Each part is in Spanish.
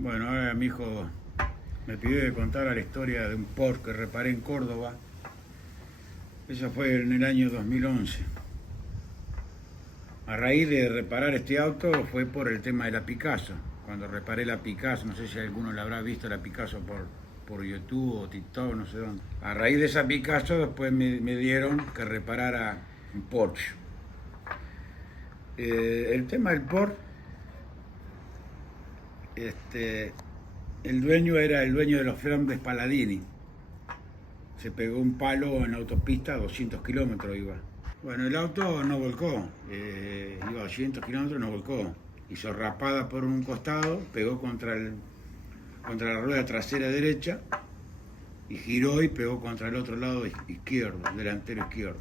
Bueno, ahora mi hijo me pidió que contara la historia de un Porsche que reparé en Córdoba. Eso fue en el año 2011. A raíz de reparar este auto fue por el tema de la Picasso. Cuando reparé la Picasso, no sé si alguno la habrá visto la Picasso por YouTube o TikTok, no sé dónde. A raíz de esa Picasso después me dieron que reparara un Porsche. El tema del Porsche, el dueño era el dueño de los Fiat Palladini. Se pegó un palo en la autopista, 200 kilómetros iba. Bueno, el auto no volcó, iba a 200 kilómetros, no volcó. Hizo rapada por un costado, pegó contra la rueda trasera derecha y giró y pegó contra el otro lado izquierdo, delantero izquierdo.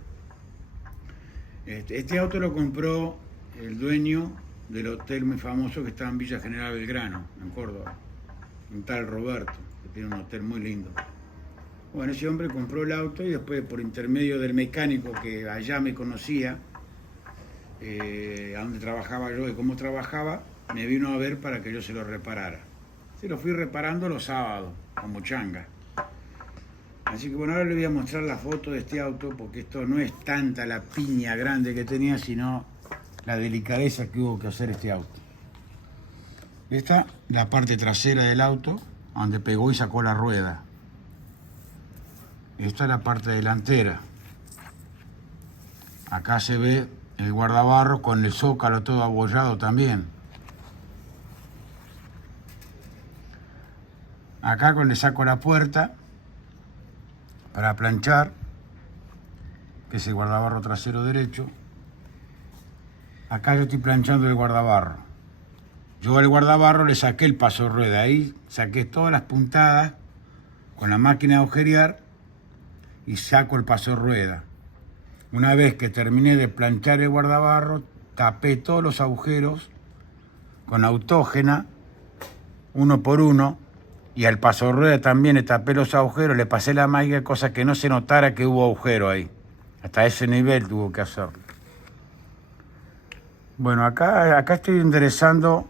Este auto lo compró el dueño del hotel muy famoso que está en Villa General Belgrano, en Córdoba, un tal Roberto, que tiene un hotel muy lindo. Bueno, ese hombre compró el auto y después, por intermedio del mecánico que allá me conocía, a dónde trabajaba yo y cómo trabajaba, me vino a ver para que yo se lo reparara. Se lo fui reparando los sábados, como changa. Así que bueno, ahora le voy a mostrar la foto de este auto, porque esto no es tanta la piña grande que tenía, sino la delicadeza que hubo que hacer este auto. Esta es la parte trasera del auto, donde pegó y sacó la rueda. Esta es la parte delantera. Acá se ve el guardabarro con el zócalo todo abollado también. Acá cuando le saco la puerta para planchar, que es el guardabarro trasero derecho, acá yo estoy planchando el guardabarro. Yo al guardabarro le saqué el paso rueda, ahí saqué todas las puntadas con la máquina de agujerear y saco el paso rueda. Una vez que terminé de planchar el guardabarro, tapé todos los agujeros con autógena, uno por uno, y al paso rueda también le tapé los agujeros, le pasé la malla, cosa que no se notara que hubo agujero ahí. Hasta ese nivel tuvo que hacerlo. Bueno, acá estoy enderezando,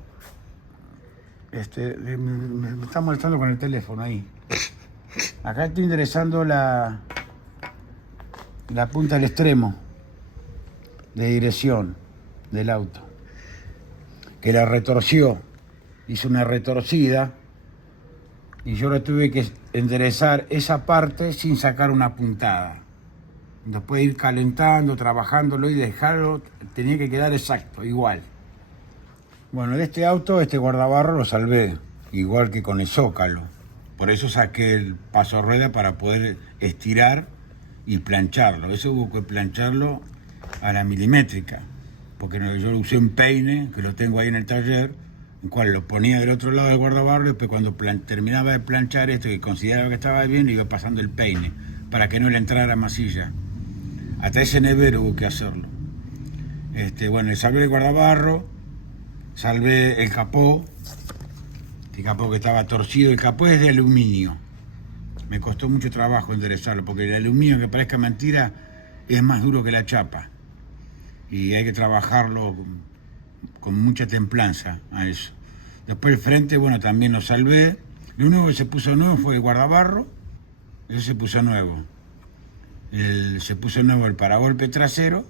me está molestando con el teléfono ahí. Acá estoy enderezando la punta del extremo de dirección del auto, que la retorció, hizo una retorcida y yo le tuve que enderezar esa parte sin sacar una puntada. Después de ir calentando, trabajándolo y dejarlo, tenía que quedar exacto, igual. Bueno, de este auto, este guardabarro lo salvé, igual que con el zócalo. Por eso saqué el paso rueda para poder estirar y plancharlo. Eso hubo que plancharlo a la milimétrica, porque yo usé un peine, que lo tengo ahí en el taller, el cual lo ponía del otro lado del guardabarro, y después cuando terminaba de planchar esto, que consideraba que estaba bien, le iba pasando el peine, para que no le entrara masilla. Hasta ese nivel hubo que hacerlo. Bueno, le salvé el guardabarro, salvé el capó, el capó que estaba torcido. El capó es de aluminio. Me costó mucho trabajo enderezarlo, porque el aluminio, que parezca mentira, es más duro que la chapa. Y hay que trabajarlo con mucha templanza a eso. Después el frente, bueno, también lo salvé. Lo único que se puso nuevo fue el guardabarro. Ese se puso nuevo. Se puso nuevo el paragolpe trasero.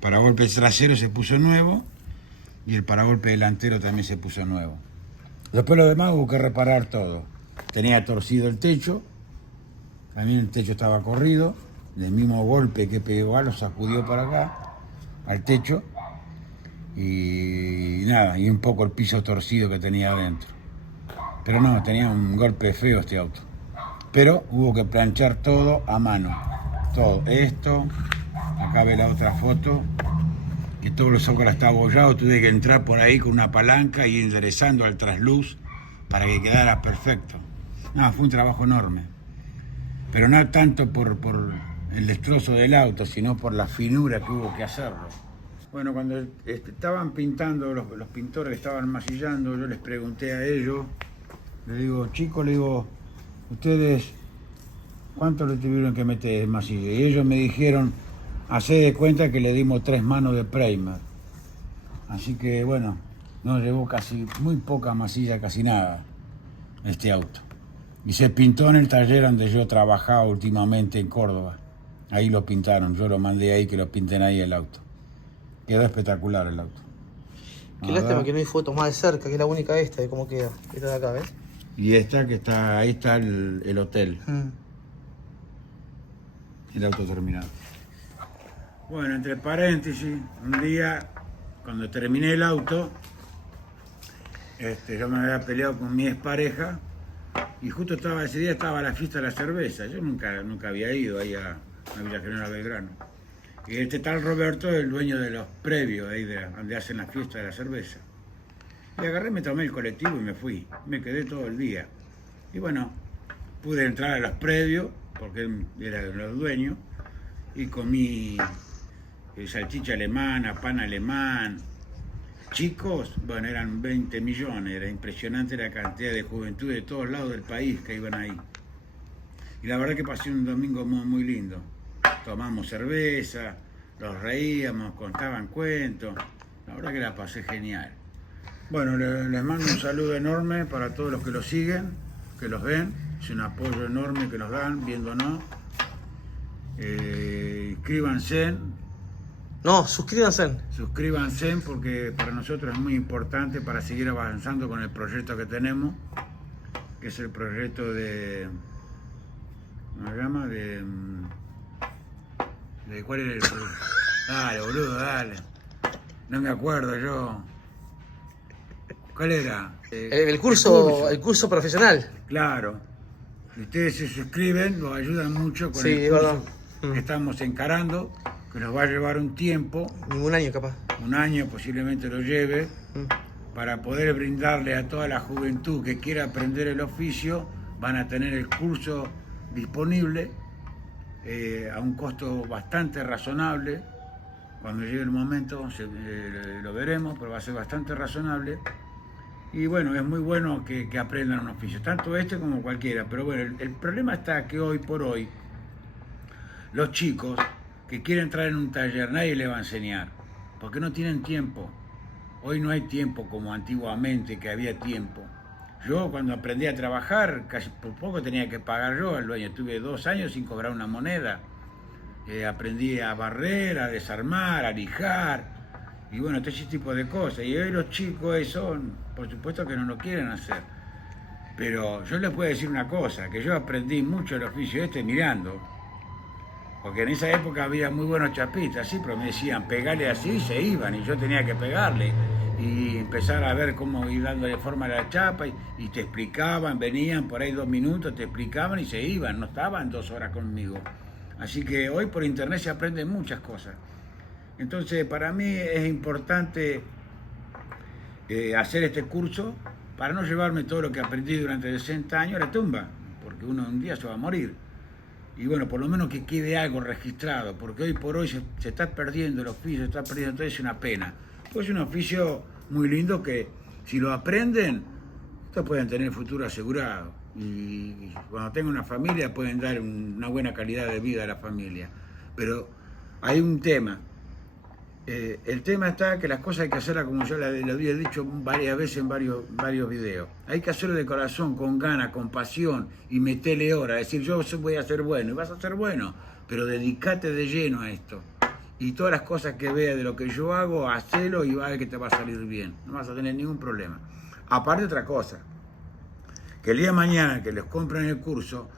Paragolpe trasero se puso nuevo. Y el paragolpe delantero también se puso nuevo. Después lo demás hubo que reparar todo. Tenía torcido el techo, también el techo estaba corrido, del mismo golpe que pegó, lo sacudió para acá, al techo, y nada, y un poco el piso torcido que tenía adentro. Pero no, tenía un golpe feo este auto. Pero hubo que planchar todo a mano, todo. Esto, acá ve la otra foto, que todos los zócalos estaban abollados, tuve que entrar por ahí con una palanca y ir enderezando al trasluz para que quedara perfecto. No, fue un trabajo enorme. Pero no tanto por el destrozo del auto, sino por la finura que hubo que hacerlo. Bueno, cuando estaban pintando, los pintores que estaban masillando, yo les pregunté a ellos, les digo, chicos, ¿ustedes cuánto le tuvieron que meter de masilla? Y ellos me dijeron, hacé de cuenta que le dimos 3 manos de primer. Así que, bueno, No llevó casi, muy poca masilla, casi nada, este auto. Y se pintó en el taller donde yo trabajaba últimamente en Córdoba. Ahí lo pintaron, yo lo mandé ahí que lo pinten ahí el auto. Quedó espectacular el auto. Qué lástima que no hay fotos más de cerca, que es la única esta de cómo queda. Esta de acá, ¿ves? Y esta que está, ahí está el hotel, el auto terminado. Bueno, entre paréntesis, un día, cuando terminé el auto, yo me había peleado con mi expareja y justo ese día estaba la fiesta de la cerveza. Yo nunca había ido ahí a Villa General Belgrano. Y este tal Roberto es el dueño de los previos ahí donde hacen la fiesta de la cerveza. Y agarré, me tomé el colectivo y me fui. Me quedé todo el día. Y bueno, pude entrar a los previos, porque él era de los dueños, y comí salchicha alemana, pan alemán. Chicos, bueno, eran 20 millones, era impresionante la cantidad de juventud de todos lados del país que iban ahí. Y la verdad que pasé un domingo muy, muy lindo. Tomamos cerveza, los reíamos, contaban cuentos. La verdad que la pasé genial. Bueno, les mando un saludo enorme para todos los que los siguen, que los ven. Es un apoyo enorme que nos dan viéndonos. Inscríbanse. No, suscríbanse. Suscríbanse porque para nosotros es muy importante para seguir avanzando con el proyecto que tenemos, que es el proyecto de... ¿Cómo se llama? ¿Cuál era el proyecto? Dale, boludo, dale. No me acuerdo yo. ¿Cuál era? El curso profesional. Claro. Si ustedes se suscriben, nos ayudan mucho con el curso que estamos encarando, que nos va a llevar un tiempo. Un año capaz. Un año posiblemente lo lleve, para poder brindarle a toda la juventud que quiera aprender el oficio. Van a tener el curso disponible a un costo bastante razonable. Cuando llegue el momento lo veremos, pero va a ser bastante razonable. Y bueno, es muy bueno que aprendan un oficio, tanto este como cualquiera. Pero bueno, el problema está que hoy por hoy los chicos que quieren entrar en un taller, nadie les va a enseñar, porque no tienen tiempo. Hoy no hay tiempo como antiguamente, que había tiempo. Yo cuando aprendí a trabajar, casi por poco tenía que pagar yo al dueño. Tuve 2 años sin cobrar una moneda. Aprendí a barrer, a desarmar, a lijar, y bueno, todo ese tipo de cosas. Y hoy los chicos por supuesto que no lo quieren hacer. Pero yo les puedo decir una cosa, que yo aprendí mucho el oficio mirando. Porque en esa época había muy buenos chapistas, sí, pero me decían, pegale así, y se iban, y yo tenía que pegarle. Y empezar a ver cómo ir dándole forma a la chapa, y te explicaban, venían por ahí 2 minutos, te explicaban y se iban, no estaban 2 horas conmigo. Así que hoy por internet se aprenden muchas cosas. Entonces, para mí es importante hacer este curso para no llevarme todo lo que aprendí durante 60 años a la tumba, porque uno un día se va a morir. Y bueno, por lo menos que quede algo registrado, porque hoy por hoy se está perdiendo el oficio, se está perdiendo, entonces es una pena. Pues es un oficio muy lindo que si lo aprenden, estos pueden tener futuro asegurado. Y cuando tengan una familia pueden dar una buena calidad de vida a la familia. Pero hay un tema. El tema está que las cosas hay que hacerlas como yo lo había dicho varias veces en varios videos. Hay que hacerlo de corazón, con ganas, con pasión y meterle horas. Decir, yo voy a ser bueno, y vas a ser bueno, pero dedícate de lleno a esto. Y todas las cosas que veas de lo que yo hago, hacelo y va a ver que te va a salir bien. No vas a tener ningún problema. Aparte otra cosa, que el día de mañana que les compren el curso,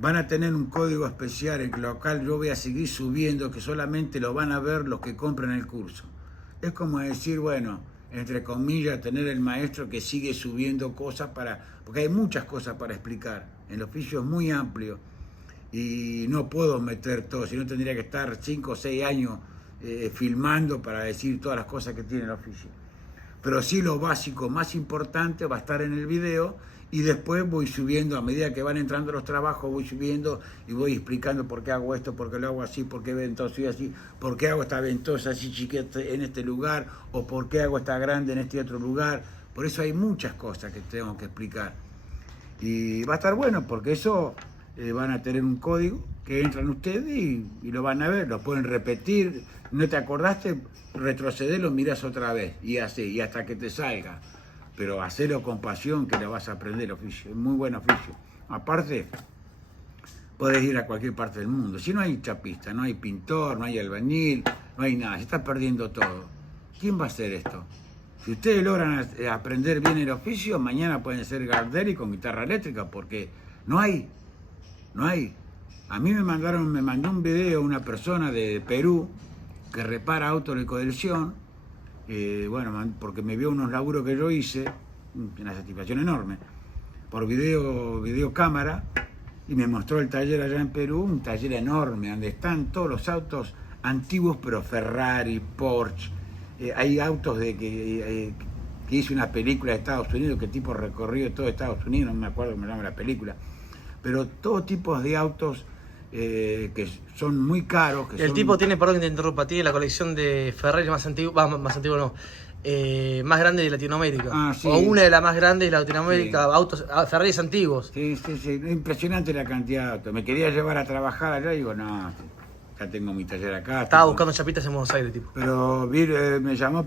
van a tener un código especial en el local. Yo voy a seguir subiendo, que solamente lo van a ver los que compren el curso. Es como decir, bueno, entre comillas, tener el maestro que sigue subiendo cosas porque hay muchas cosas para explicar. El oficio es muy amplio y no puedo meter todo, si no tendría que estar 5 o 6 años filmando para decir todas las cosas que tiene el oficio. Pero sí lo básico, más importante, va a estar en el video. Y después voy subiendo, a medida que van entrando los trabajos, voy subiendo y voy explicando por qué hago esto, por qué lo hago así, por qué ventoso y así, por qué hago esta ventosa así chiquita en este lugar, o por qué hago esta grande en este otro lugar. Por eso hay muchas cosas que tengo que explicar. Y va a estar bueno, porque eso van a tener un código que entran ustedes y lo van a ver, lo pueden repetir. no te acordaste, retrocedelo, mirás otra vez y así, y hasta que te salga. Pero hacelo con pasión que le vas a aprender el oficio, es muy buen oficio. Aparte, podés ir a cualquier parte del mundo. Si no hay chapista, no hay pintor, no hay albañil, no hay nada, se está perdiendo todo. ¿Quién va a hacer esto? Si ustedes logran aprender bien el oficio, mañana pueden ser Gardel con guitarra eléctrica, porque no hay. A mí me mandó un video una persona de Perú que repara autos de colección, bueno, porque me vio unos laburos que yo hice, una satisfacción enorme, por videocámara, y me mostró el taller allá en Perú, un taller enorme, donde están todos los autos antiguos, pero Ferrari, Porsche, hay autos que hice una película de Estados Unidos, que tipo recorrido todo Estados Unidos, no me acuerdo cómo se llama la película, pero todo tipo de autos que son muy caros. El tipo tiene, perdón que te interrumpa, tiene la colección de Ferrari más antigua, más antigua no, más grande de Latinoamérica. Sí. O una de las más grandes de Latinoamérica, Sí. Autos, Ferraris antiguos. Sí, impresionante la cantidad de autos. Me quería llevar a trabajar allá y digo, no, ya tengo mi taller acá. Estaba buscando chapitas en Buenos Aires, tipo. Pero me llamó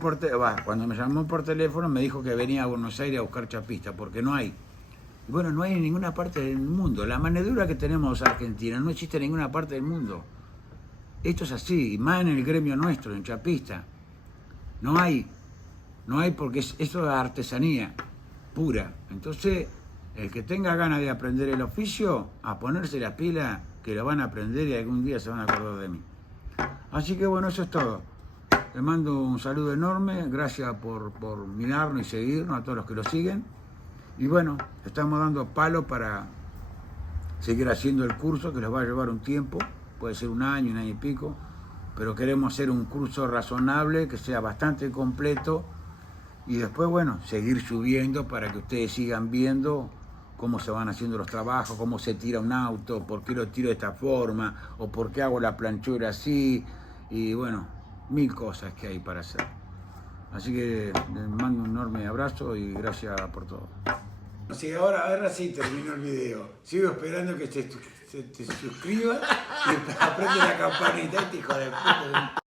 cuando me llamó por teléfono me dijo que venía a Buenos Aires a buscar chapistas, porque no hay. Y bueno, no hay en ninguna parte del mundo. La mano dura que tenemos Argentina no existe en ninguna parte del mundo. Esto es así, y más en el gremio nuestro, en chapista. No hay porque eso es artesanía pura. Entonces, el que tenga ganas de aprender el oficio, a ponerse las pilas, que lo van a aprender y algún día se van a acordar de mí. Así que bueno, eso es todo. Les mando un saludo enorme, gracias por mirarnos y seguirnos, a todos los que lo siguen. Y bueno, estamos dando palo para seguir haciendo el curso, que les va a llevar un tiempo, puede ser un año y pico, pero queremos hacer un curso razonable, que sea bastante completo, y después, bueno, seguir subiendo para que ustedes sigan viendo cómo se van haciendo los trabajos, cómo se tira un auto, por qué lo tiro de esta forma, o por qué hago la planchura así, y bueno, 1000 cosas que hay para hacer. Así que les mando un enorme abrazo y gracias por todo. Sí, ahora sí terminó el video. Sigo esperando que te suscribas y aprende la campanita, hijo de puta.